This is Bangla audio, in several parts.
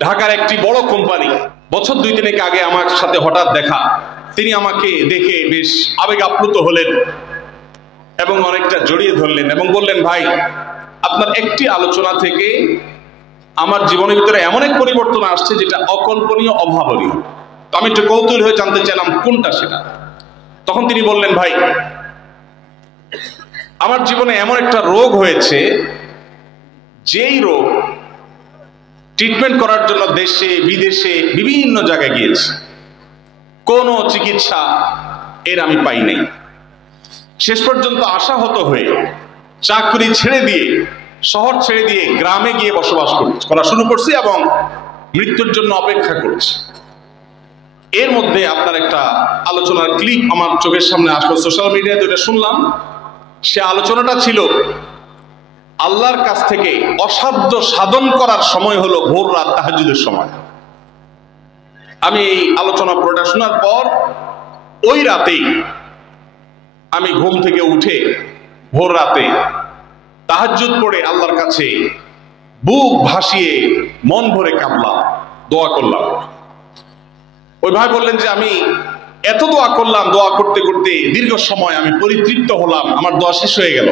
ঢাকার একটি বড় কোম্পানি, বছর 2-3 আগে আমার সাথে হঠাৎ দেখা। তিনি আমাকে দেখে বেশ আবেগ আপ্লুত হলেন এবং অনেকটা জড়িয়ে ধরলেন এবং বললেন, ভাই আপনার একটি আলোচনা থেকে আমার জীবনের ভিতরে এমন এক পরিবর্তন আসছে যেটা অকল্পনীয়, অভাবনীয়। তো আমি একটু কৌতূহল হয়ে জানতে চাইলাম কোনটা সেটা। তখন তিনি বললেন, ভাই আমার জীবনে এমন একটা রোগ হয়েছে, যেই রোগ ট্রিটমেন্ট করার জন্য দেশে বিদেশে বিভিন্ন জায়গায় গিয়েছে, কোনো চিকিৎসা এর আমি পাই নাই। শেষ পর্যন্ত আশাহত হয়ে চাকরি ছেড়ে দিয়ে, শহর ছেড়ে দিয়ে গ্রামে গিয়ে বসবাস করা শুরু করছি এবং মৃত্যুর জন্য অপেক্ষা করছি। এর মধ্যে আপনার একটা আলোচনার ক্লিপ আমার চোখের সামনে আসলো, সোশ্যাল মিডিয়াতে ওটা শুনলাম। সে আলোচনাটা ছিল, আল্লাহর কাছ থেকে অসাধ্য সাধন করার সময় হলো ভোর রাত, তাহাজ্জুদের সময়। আমি এই আলোচনা পুরোটা শোনার পর ওই রাতেই আমি ঘুম থেকে উঠে ভোর রাতে তাহাজ্জুদ পড়ে আল্লাহর কাছে বুক ভাসিয়ে মন ভরে কাঁদলাম, দোয়া করলাম। ওই ভাই বললেন যে আমি এত দোয়া করলাম, দোয়া করতে করতে দীর্ঘ সময় আমি পরিতৃপ্ত হলাম, আমার দোয়া শেষ হয়ে গেল।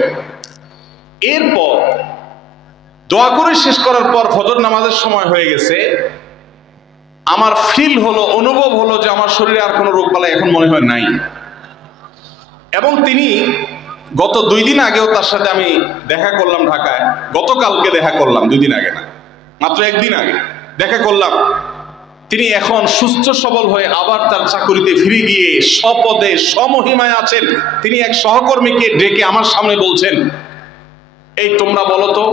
এরপর দোয়া করে শেষ করার পর ফজর নামাজের সময় হয়ে গেছে, আমার ফিল হলো, অনুভব হলো যে আমার শরীরে আর কোনো রোগ বালাই এখন মনে হয় নাই। এবং তিনি গত 2 দিন আগেও তার সাথে আমি দেখা করলাম ঢাকায়, গতকালকে দেখা করলাম, 2 দিন আগে না, মাত্র 1 দিন আগে দেখা করলাম। তিনি এখন সুস্থ সবল হয়ে আবার তার চাকুরিতে ফিরে গিয়ে স্বপদে স্বমহিমায় আছেন। তিনি এক সহকর্মীকে ডেকে আমার সামনে বলছেন, এই তোমরা বলো তো,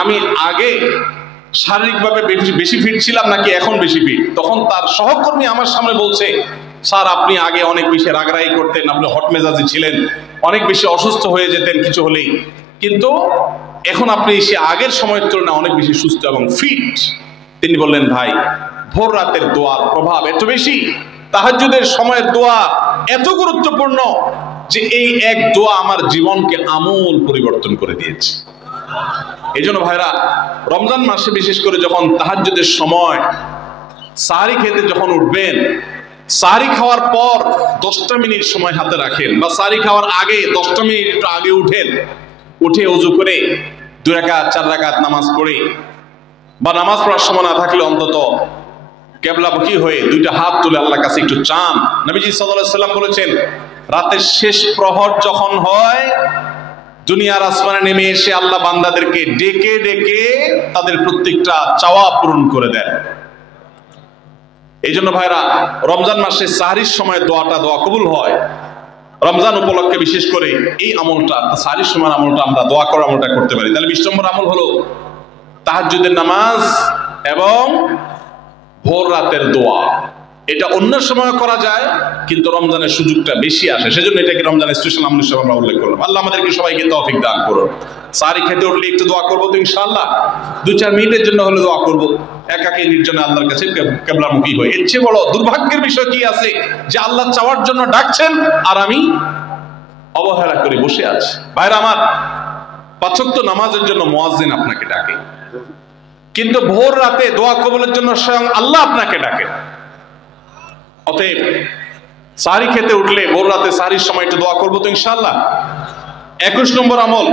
আমি আগে শারীরিকভাবে বেশি ফিট ছিলাম নাকি এখন বেশি ফিট? তখন তার সহকর্মী আমার সামনে বলছে, স্যার আপনি আগে অনেক বেশি রাগারাগি করতেন, আপনি হট মেজাজি ছিলেন, অনেক বেশি অসুস্থ হয়ে যেতেন কিছু হলেই, কিন্তু এখন আপনি সে আগের সময়ের তুলনায় অনেক বেশি সুস্থ এবং ফিট। তিনি বললেন, ভাই ভোর রাতের দোয়ার প্রভাব এত বেশি, তাহাজ্জুদের সময়ের দোয়া এত গুরুত্বপূর্ণ যে এই এক দোয়া আমার জীবনকে আমূল পরিবর্তন করে দিয়েছে। এই জন্য ভাইরা, রমজান মাসে বিশেষ করে যখন তাহাজ্জুদের সময় সাহরি খেতে যখন উঠবেন, সাহরি খাওয়ার পর 10টা মিনিট সময় হাতে রাখেন, বা সাহরি খাওয়ার আগে 10টা মিনিট একটু আগে উঠে ওযু করে 2 রাকাত 4 রাকাত নামাজ পড়ে, বা নামাজ পড়ার সময় না থাকলে অন্তত কেবলামুখী হয়ে 2টা হাত তুলে আল্লাহর কাছে একটু চান। নবীজি সাল্লাল্লাহু আলাইহি সাল্লাম বলেছেন, রাতের শেষ প্রহর যখন হয়, দুনিয়ার আসমানে নেমে এসে আল্লাহ বান্দাদেরকে ডেকে ডেকে তাদের প্রত্যেকটা চাওয়া পূরণ করে দেন। এই জন্য ভাইরা, রমজান মাসে সাহরির সময় দোয়া কবুল হয়। রমজান উপলক্ষে বিশেষ করে এই আমলটা, সাহরির সময় আমলটা, আমরা দোয়া করার আমলটা করতে পারি। তাহলে 20 নম্বর আমল হলো তাহাজ্জুদের নামাজ এবং ভোর রাতের দোয়া। এটা অন্য সময় করা যায়, কিন্তু রমজানের সুযোগটা বেশি আসে, সেজন্য এটাকে রমজানের স্পেশাল আমল হিসেবে আমরা উল্লেখ করলাম। আল্লাহ আমাদেরকে সবাইকে তৌফিক দান করুন। সাহরি খেতে উঠলে একটু দোয়া করবো তো ইনশাআল্লাহ, 2-4 মিনিটের জন্য হলে দোয়া করবো, একাকী নির্জনে আল্লাহর কাছে কেবলামুখী হয়ে। এর চেয়ে বড় দুর্ভাগ্যের বিষয় কি আছে যে আল্লাহ চাওয়ার জন্য ডাকছেন আর আমি অবহেলা করে বসে আছি। ভাইরা আমার, 5 ওয়াক্ত নামাজের জন্য মুয়াজ্জিন আপনাকে ডাকে, কিন্তু ভোর রাতে দোয়া কবুলের জন্য স্বয়ং আল্লাহ আপনাকে ডাকে। অতএব সাহরি খেতে উঠলে ভোর রাতে সাহরির সময় একটু দোয়া করবো তো ইনশাআল্লাহ। 21 নম্বর আমল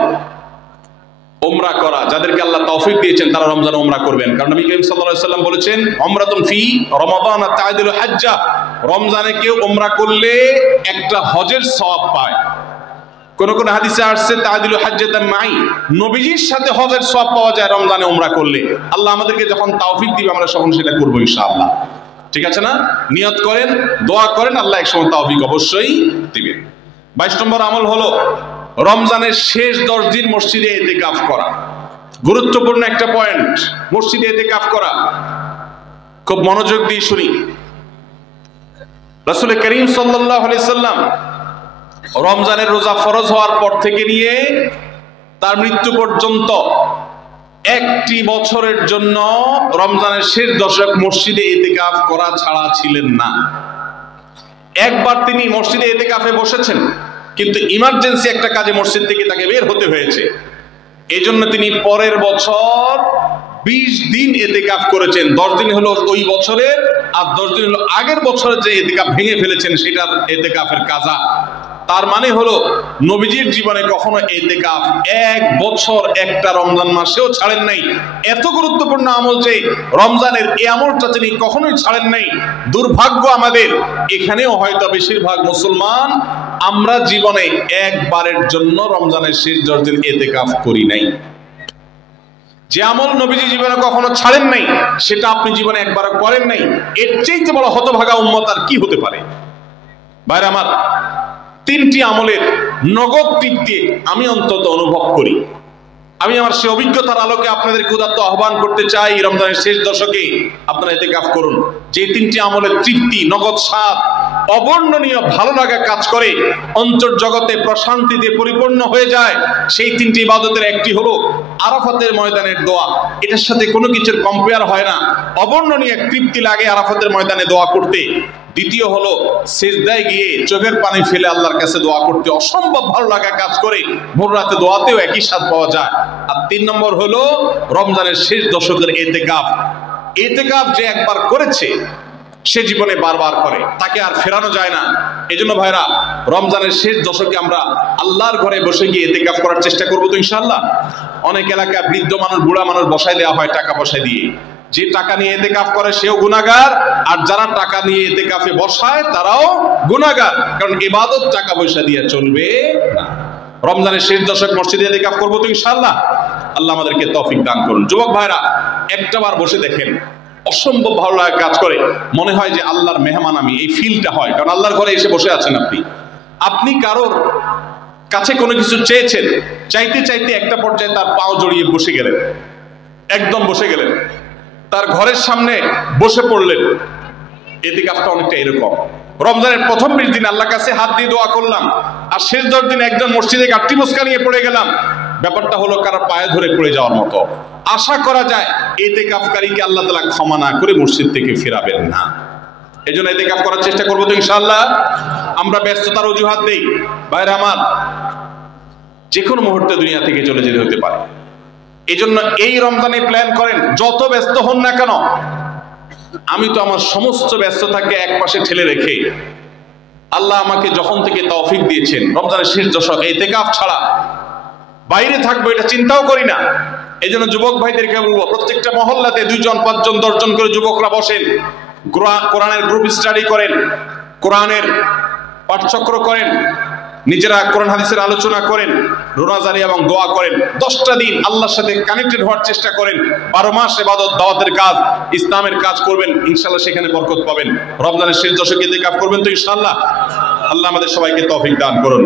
উমরা করা। যাদেরকে আল্লাহ তৌফিক দিয়েছেন তারা রমজানে উমরা করবেন, কারণ নবী করিম সাল্লাল্লাহু আলাইহি ওয়াসাল্লাম বলেছেন, উমরাতুন ফি রমাদান তা'দিলু হাজ্জা। রমজানে কেউ উমরা করলে একটা হজের সওয়াব পায়। কোন কোন হাদিসে আসছে তা'দিলু হাজ্জাতাম মাই, নবীজির সাথে হজের সওয়াব পাওয়া যায় রমজানে উমরা করলে। আল্লাহ আমাদেরকে যখন তৌফিক দিবে আমরা তখন সেটা করব ইনশাআল্লাহ। ঠিক আছে না? নিয়ত করেন, দোয়া করেন, আল্লাহ একসময় তৌফিক অবশ্যই দিবেন। 22 নম্বর আমল হলো রমজানের শেষ 10 দিন মসজিদে ইতিকাফ করা। গুরুত্বপূর্ণ একটা পয়েন্ট, মসজিদে ইতিকাফ করা। খুব মনোযোগ দিয়ে শুনি। রাসূল করিম সাল্লাল্লাহু আলাইহি সাল্লাম রমজানের রোজা ফরজ হওয়ার পর থেকে নিয়ে তার মৃত্যু পর্যন্ত 1টি বছরের জন্য রমজানের শেষ দশক মসজিদে ইতিকাফ করা ছাড়া ছিলেন না। একবার তিনি মসজিদে ইতিকাফে বসেছেন, কিন্তু ইমার্জেন্সি একটা কাজে মসজিদ থেকে তাকে বের হতে হয়েছে। এই জন্য তিনি পরের বছর 20 দিন ইতিকাফ করেছেন, 10 দিন হলো ওই বছরের আর 10 দিন হলো আগের বছরের যে ইতিকাফ ভেঙে ফেলেছেন সেটার ইতিকাফের কাজা। তার মানে হলো নবীজির জীবনে কখনো ইতিকাফ 1 বছর একটা রমজান মাসেও ছাড়েন নাই। এত গুরুত্বপূর্ণ আমল যে রমজানের এই আমলটা তিনি কখনোই ছাড়েন নাই। দুর্ভাগ্য আমাদের, এখানেও হয়তো বেশিরভাগ মুসলমান আমরা জীবনে একবারের জন্য রমজানের শেষ 10 দিন ইতিকাফ করি নাই। যে আমল নবীজি জীবনে কখনো ছাড়েন নাই সেটা আপনি জীবনে একবারও করেন নাই, এর চাইতে বড় হতভাগা উম্মত আর কি হতে পারে? ভাইরা আমার, 3টি আমলের নগদ তৃপ্তি আমি অন্তত অনুভব করি। আমি আমার সে অভিজ্ঞতার আলোকে আপনাদেরকে উদাত্ত আহ্বান করতে চাই, রমজানের শেষ দশকে আপনারা ইতিকাফ করুন। যে 3টি আমলের তৃপ্তি, নগদ স্বাদ, অবর্ণনীয় ভালো লাগা কাজ করে, অন্তর্জগতে প্রশান্তিতে পরিপূর্ণ হয়ে যায়, সেই 3টি ইবাদতের একটি হলো আরাফাতের ময়দানের দোয়া। এটার সাথে কোনো কিছুর কম্পেয়ার হয় না। অবর্ণনীয় তৃপ্তি লাগে আরাফাতের ময়দানে দোয়া করতে। দ্বিতীয় হলো সিজদায় গিয়ে চোখের পানি ফেলে আল্লাহর কাছে দোয়া করতে অসম্ভব ভালো লাগা কাজ করে, ভোর রাতে দোয়াতেও একই স্বাদ পাওয়া যায়। আর 3 নম্বর হলো রমজানের শেষ দশকের ইতিকাফ। ইতিকাফ যে একবার করেছে সে জীবনে বারবার করে, তাকে আর ফেরানো যায় না। এজন্য ভাইরা, রমজানের শেষ দশকে আমরা আল্লাহর ঘরে বসে গিয়ে ইতিকাফ করার চেষ্টা করবো তো ইনশাআল্লাহ। অনেক এলাকায় বৃদ্ধ মানুষ, বুড়া মানুষ বসায় দেওয়া হয় টাকা পয়সা দিয়ে। যে টাকা নিয়ে ইতিকাফ করে সেও গুনাহগার, আর যারা টাকা নিয়ে ইতিকাফে বসায় তারাও গুনাহগার, কারণ ইবাদত টাকা পয়সা দিয়ে চলবে না। রমজানের শেষ দশক মসজিদে ইতিকাফ করবো তো ইনশাআল্লাহ। আল্লাহ আমাদেরকে তৌফিক দান করুন। যুবক ভাইরা, একটাবার বসে দেখেন, অসম্ভব ভালো লাগা কাজ করে, মনে হয় যে আল্লাহর মেহমান আমি, এই ফিলটা হয়। কারণ আল্লাহর ঘরে এসে বসে আছেন আপনি কারোর কাছে কোনো কিছু চেয়েছেন, চাইতে চাইতে একটা পর্যায়ে তার পাও জড়িয়ে বসে গেলেন, একদম বসে গেলেন, তার ঘরের সামনে বসে পড়লেন। ইতিকাফটা অনেকটা এরকম। রমজানের প্রথম 20 দিন আল্লাহর কাছে হাত দিয়ে দোয়া করলাম, আর শেষ 10 দিন একজন মসজিদে গাঁটটি মুসকা নিয়ে পড়ে গেলাম। ব্যাপারটা হলো কারো পায়ে ধরে পড়ে যাওয়ার মতো। আশা করা যায় ইতিকাফকারীকে আল্লাহ তাআলা ক্ষমা না করে মসজিদ থেকে ফেরাবেন না। এজন্য ইতিকাফ করার চেষ্টা করবো তো ইনশাআল্লাহ। আমরা ব্যস্ততার অজুহাত দেই, ভাইরা আমার, যে কোনো মুহূর্তে দুনিয়া থেকে চলে যেতে হতে পারে। এজন্য এই রমজানে প্ল্যান করেন, যত ব্যস্ত হন না কেন। আমি তো আমার সমস্ত ব্যস্ততাকে এক পাশে ঠেলে রেখে, আল্লাহ আমাকে যখন থেকে তৌফিক দিয়েছেন রমজানের শেষ দশক ইতিকাফ ছাড়া বাইরে থাকবো এটা চিন্তাও করি না। এই জন্য যুবক ভাইদেরকে বলবো, প্রত্যেকটা মহল্লাতে 2 জন 5 জন 10 জন করে যুবকরা বসেন, কোরআনের গ্রুপ স্টাডি করেন, কোরআনের পাঠচক্র করেন, নিজেরা কোরআন হাদিসের আলোচনা করেন, রোজাদারি এবং দোয়া করেন। 10টা দিন আল্লাহর সাথে কানেক্টেড হওয়ার চেষ্টা করেন। 12 মাস ইবাদত, দাওয়াতের কাজ, ইসলামের কাজ করবেন, ইনশাআল্লাহ সেখানে বরকত পাবেন। রমজানের শেষ দশকে ইতিকাফ করবেন তো ইনশাআল্লাহ। আল্লাহ আমাদের সবাইকে তৌফিক দান করুন।